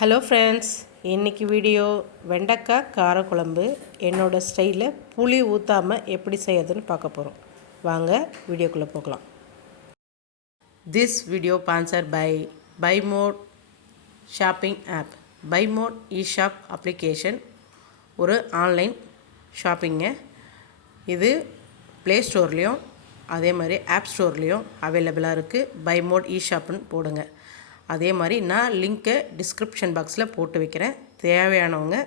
Hello friends இன்றைக்கி video வெண்டைக்காய் காரக்குழம்பு என்னோடய ஸ்டைலில் புளி ஊற்றாமல் எப்படி செய்யறதுன்னு பார்க்க போகிறோம் வாங்க வீடியோக்குள்ளே போகலாம். This video sponsor by buy mode shopping app buy mode e shop application ஒரு ஆன்லைன் ஷாப்பிங்க இது ப்ளே ஸ்டோர்லேயும் அதே மாதிரி ஆப் ஸ்டோர்லேயும் அவைலபிளாக இருக்குது பை மோட் இ ஷாப்னு போடுங்க. அதே மாதிரி நான் லிங்க்கை டிஸ்கிரிப்ஷன் பாக்ஸில் போட்டு வைக்கிறேன். தேவையானவங்க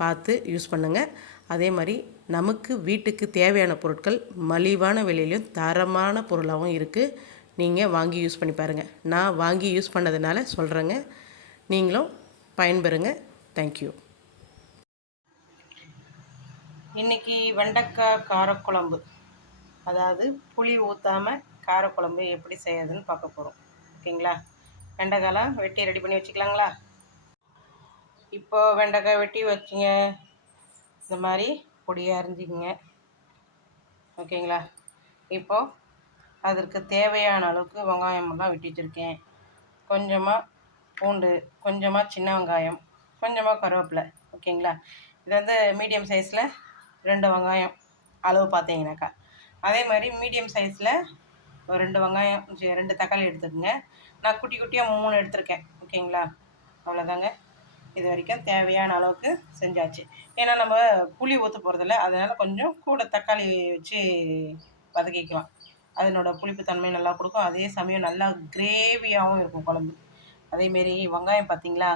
பார்த்து யூஸ் பண்ணுங்கள் அதே மாதிரி நமக்கு வீட்டுக்கு தேவையான பொருட்கள் மலிவான விலையிலையும் தரமான பொருளாகவும் இருக்குது நீங்கள் வாங்கி யூஸ் பண்ணி பாருங்கள் நான் வாங்கி யூஸ் பண்ணதுனால சொல்கிறேங்க நீங்களும் பயன்பெறுங்க. தேங்க்யூ இன்றைக்கி வெண்டைக்காய் காரக்குழம்பு. அதாவது புளி ஊற்றாமல் காரக்குழம்பு எப்படி செய்யறதுன்னு பார்க்க போகிறோம் ஓகேங்களா? வெண்டைக்காயெலாம் வெட்டி ரெடி பண்ணி வச்சுக்கலாங்களா? இப்போது வெண்டைக்காய் வெட்டி வச்சிங்க. இந்த மாதிரி பொடியாக அரிஞ்சிக்கங்க. ஓகேங்களா? இப்போது அதற்கு தேவையான அளவுக்கு வெங்காயமெல்லாம் வெட்டி வச்சுருக்கேன். கொஞ்சமாக பூண்டு கொஞ்சமாக சின்ன வெங்காயம் கொஞ்சமாக கருவேப்பிலை. ஓகேங்களா? இது வந்து மீடியம் சைஸில் ரெண்டு வெங்காயம் அளவு பார்த்தீங்கன்னாக்கா. அதே மாதிரி மீடியம் சைஸில் ரெண்டு வெங்காயம் ரெண்டு தக்காளி எடுத்துக்கோங்க. நான் குட்டி குட்டியாக மூணு எடுத்திருக்கேன். ஓகேங்களா? அவ்வளோதாங்க இது வரைக்கும் தேவையான அளவுக்கு செஞ்சாச்சு. ஏன்னா நம்ம புளி ஊற்ற போகிறதில்ல அதனால் கொஞ்சம் கூட தக்காளி வச்சு வதக்கிக்கலாம். அதனோட புளிப்பு தன்மை நல்லா கொடுக்கும். அதே சமயம் நல்லா கிரேவியாகவும் இருக்கும் குழம்பு. அதேமாரி வெங்காயம் பார்த்திங்களா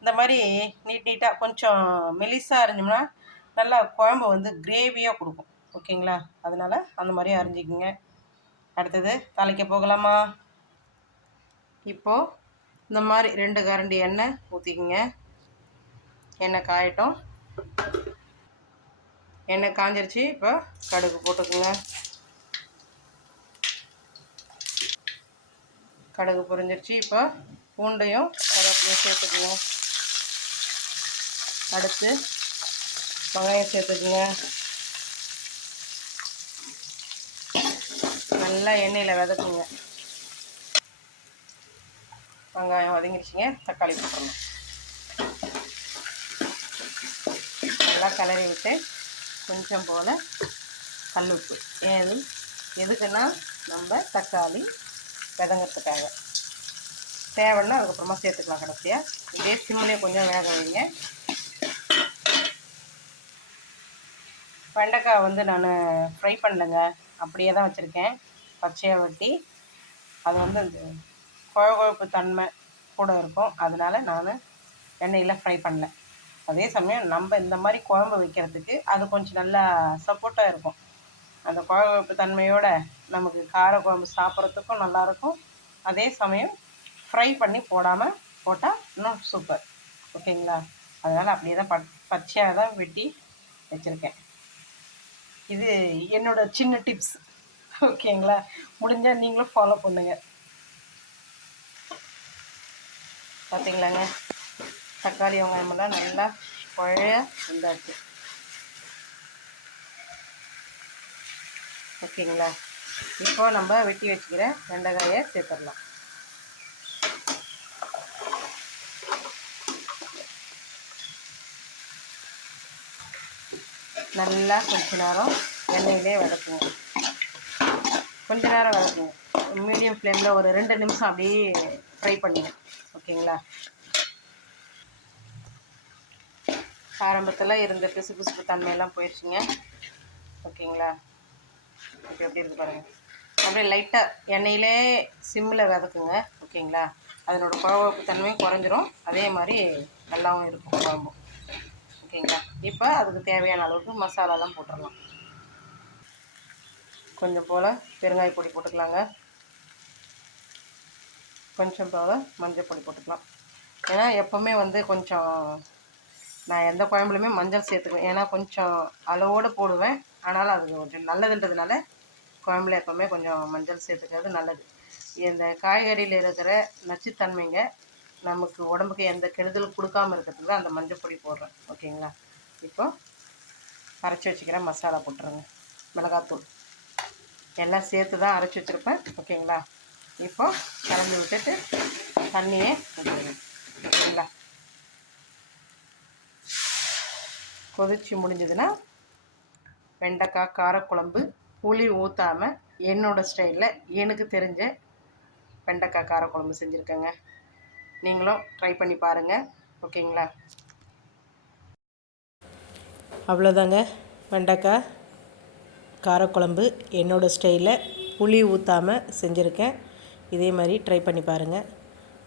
இந்த மாதிரி நீட் நீட்டாக கொஞ்சம் மெலிசாக அரிஞ்சோம்னா நல்லா குழம்பு வந்து கிரேவியாக கொடுக்கும். ஓகேங்களா? அதனால் அந்த மாதிரி அரிஞ்சிக்கோங்க. அடுத்தது தாளிக்க போகலாமா? இப்போது இந்த மாதிரி ரெண்டு கரண்டி எண்ணெய் ஊற்றிக்கிங்க எண்ணெய் காயட்டும். எண்ணெய் காஞ்சிருச்சு இப்போ கடுகு போட்டுக்குங்க. கடுகு புரிஞ்சிருச்சு இப்போ பூண்டையும் கருவேப்பிலையும் சேர்த்துக்குங்க. அடுத்து வெங்காயம் சேர்த்துக்குங்க. நல்லா எண்ணெயில் வதக்குங்க. வெங்காயம் வதங்கிடுச்சிங்க தக்காளி போட்டுருணும் நல்லா கிளறி விட்டு கொஞ்சம் போல் கல்லுப்பு ஏது எதுக்குன்னா நம்ம தக்காளி விதங்கிறதுக்காக. தேவைன்னா அதுக்கப்புறமா சேர்த்துக்கலாம் கடைசியாக இதே சிம்லேயே கொஞ்சம் வேக வைங்க. வெண்டைக்காய் வந்து நான் ஃப்ரை பண்ணலைங்க. அப்படியே தான் வச்சுருக்கேன். பச்சையாக வெட்டி அது வந்து அந்த குழகுழப்பு தன்மை கூட இருக்கும். அதனால் நான் எண்ணெயில் ஃப்ரை பண்ணல. அதே சமயம் நம்ம இந்த மாதிரி குழம்பு வைக்கிறதுக்கு அது கொஞ்சம் நல்லா சப்போர்ட்டாக இருக்கும். அந்த குழகுழப்பு தன்மையோட நமக்கு கார குழம்பு சாப்பிட்றதுக்கும் நல்லாயிருக்கும் அதே சமயம் ஃப்ரை பண்ணி போடாமல் போட்டால் இன்னும் சூப்பர் ஓகேங்களா? அதனால் அப்படியே தான் ப பச்சையாக தான் வெட்டி வச்சுருக்கேன். இது என்னோடய சின்ன டிப்ஸ் ஓகேங்களா? முடிஞ்சால் நீங்களும் ஃபாலோ பண்ணுங்கள் பார்த்தீங்களாங்க தக்காளி வெங்காயமெல்லாம் நல்லா பழைய வந்தாச்சு ஓகேங்களா? இப்போ நம்ம வெட்டி வச்சுக்கிற வெண்டைக்காயை சேர்த்துடலாம். நல்லா கொஞ்ச நேரம் எண்ணெயிலே வதக்குங்க. கொஞ்ச நேரம் வதக்குங்க மீடியம் ஃப்ளேமில் ஒரு ரெண்டு நிமிஷம் அப்படியே ஃப்ரை பண்ணிங்க. ஓகேங்களா? ஆரம்பத்தில் இருந்த பிசு பிசுப்பு தன்மையெல்லாம் போயிடுச்சுங்க ஓகேங்களா? இப்போ எப்படி இருக்குது பாருங்கள் அப்படியே லைட்டாக எண்ணெயிலே சிம்மில் வதக்குங்க. ஓகேங்களா? அதனோட குழவப்பு தன்மையும் குறைஞ்சிரும். அதே மாதிரி நல்லாவும் இருக்கும் குழம்பும். ஓகேங்களா? இப்போ அதுக்கு தேவையான அளவுக்கு மசாலாலாம் போட்டுடலாம் கொஞ்சம் போல் பெருங்காய பொடி போட்டுக்கலாங்க. கொஞ்சம் போல் மஞ்சள் பொடி போட்டுக்கலாம். ஏன்னா எப்போவுமே வந்து கொஞ்சம் நான் எந்த குழம்புலையுமே மஞ்சள் சேர்த்துக்குவேன் ஏன்னா கொஞ்சம் அளவோடு போடுவேன். ஆனால் அது கொஞ்சம் நல்லதுன்றதுனால குழம்புல எப்போவுமே கொஞ்சம் மஞ்சள் சேர்த்துக்கிறது நல்லது. இந்த காய்கறியில் இருக்கிற நச்சுத்தன்மைங்க நமக்கு உடம்புக்கு எந்த கெடுதலும் கொடுக்காம இருக்கிறதுக்கு அந்த மஞ்சள் பொடி போடுறேன். ஓகேங்களா? இப்போ அரைச்சி வச்சுக்கிற மசாலா போட்டுருங்க. மிளகாத்தூள். எல்லாம் சேர்த்து தான் அரைச்சி வச்சுருப்பேன். ஓகேங்களா? இப்போ கலந்து விட்டுட்டு தண்ணியே விட்டுருவேன் ஓகேங்களா? கொதிச்சு முடிஞ்சதுன்னா வெண்டைக்காய் காரக்குழம்பு புளி ஊற்றாமல் என்னோடய ஸ்டைலில் எனக்கு தெரிஞ்ச வெண்டைக்காய் காரக்குழம்பு செஞ்சுருக்கேங்க. நீங்களும் ட்ரை பண்ணி பாருங்கள் ஓகேங்களா? அவ்வளோதாங்க வெண்டைக்காய் காரக்குழம்பு என்னோடய ஸ்டைலில் புளி ஊற்றாமல் செஞ்சுருக்கேன். இதே மாதிரி ட்ரை பண்ணி பாருங்கள்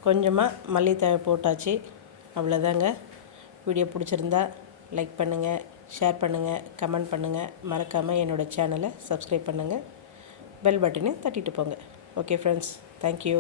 கொஞ்சமாக மல்லித்தழை போட்டாச்சு. அவ்வளோதாங்க. வீடியோ பிடிச்சிருந்தா லைக் பண்ணுங்கள் ஷேர் பண்ணுங்கள் கமெண்ட் பண்ணுங்கள் மறக்காமல் என்னோடய சேனலை சப்ஸ்கிரைப் பண்ணுங்கள் பெல் பட்டனை தட்டிட்டு போங்க. Okay friends thank you.